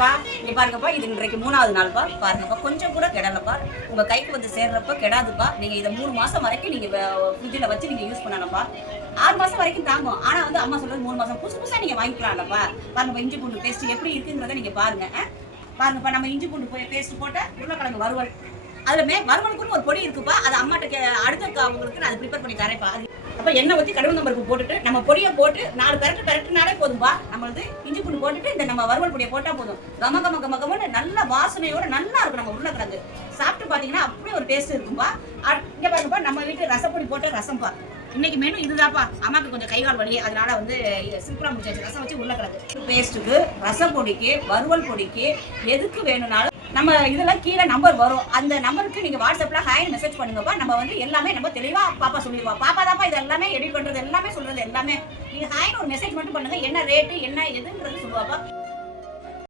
பா இங்க பாருங்கப்பா, இது இன்றைக்கு 3வது நாள்ப்பா. பாருங்கப்பா, கொஞ்சம் கூட கெடலப்பா. உங்க கைக்கு வந்து சேர்றப்ப கெடாதுப்பா. நீங்க இத 3 மாசம் வரைக்கும் நீங்க ஃப்ரிட்ஜ்ல வச்சு நீங்க யூஸ் பண்ணலாம்ப்பா. 6 மாசம் வரைக்கும் தாங்கும். ஆனா வந்து அம்மா சொல்றது 3 மாசம். புதுசு புதுசா நீங்க வாங்கிக்கலாம்லப்பா. பாருங்கப்பா, இஞ்சி பூண்டு பேஸ்ட் எப்படி இருக்குங்கிறத நீங்க பாருங்க. பாருங்கப்பா, நம்ம இஞ்சி பூண்டு பேஸ்ட் போட்ட உருளைக்கிழங்கு வறுவல். அதுல வறுவலுக்குன்னு ஒரு பொடி இருக்குப்பா. அது அம்மாட்ட அடுத்த அவங்களுக்கு நான் ப்ரிப்பேர் பண்ணி தரேன்ப்பா. அப்ப எண்ணெய் ஊத்தி கடுகு பருப்பு போட்டுட்டு நம்ம பொடியை போட்டு 4 பெரட்டுனாலே போதும்பா. நம்மளுது இஞ்சி பூண்டு போட்டுட்டு இந்த நம்ம வறுவல் பொடியை போட்டா போதும். கம கம கம கமன்னு நல்ல வாசனையோட நல்லா இருக்கும் நம்ம உருளைக்கிழங்கு. சாப்பிட்டு பாத்தீங்கன்னா அப்படியே ஒரு டேஸ்ட் இருக்கும்பா. இங்க பாருங்கப்பா, நம்ம வீட்டு ரசப்பொடி போட்ட ரசம்பா. இன்னைக்கு மெனு இதுதான்ப்பா. அம்மாக்கு கொஞ்சம் கை கால் வலி, அதனால வந்து சிம்பிளா முடிச்சாச்சு. ரசம் வச்சு உருளைக்கிழங்கு பேஸ்ட்டுக்கு, ரசப்பொடிக்கு, வறுவல் பொடிக்கு எதுக்கு வேணும்னாலும் நம்ம இதெல்லாம் கீழே நம்பர் வரும். அந்த நம்பருக்கு நீங்க வாட்ஸ்அப்ல ஹாய்னு மெசேஜ் பண்ணுங்கப்பா. நம்ம வந்து எல்லாமே நம்ம தெளிவா பாப்பா சொல்லிடுவா. பாப்பா தான்ப்பா இது எல்லாமே எடிட் பண்றது, எல்லாமே சொல்றது எல்லாமே. நீங்க ஹாய்னு ஒரு மெசேஜ் மட்டும் பண்ணுங்க. என்ன ரேட்டு என்ன எதுன்றது சொல்லுவாப்பா.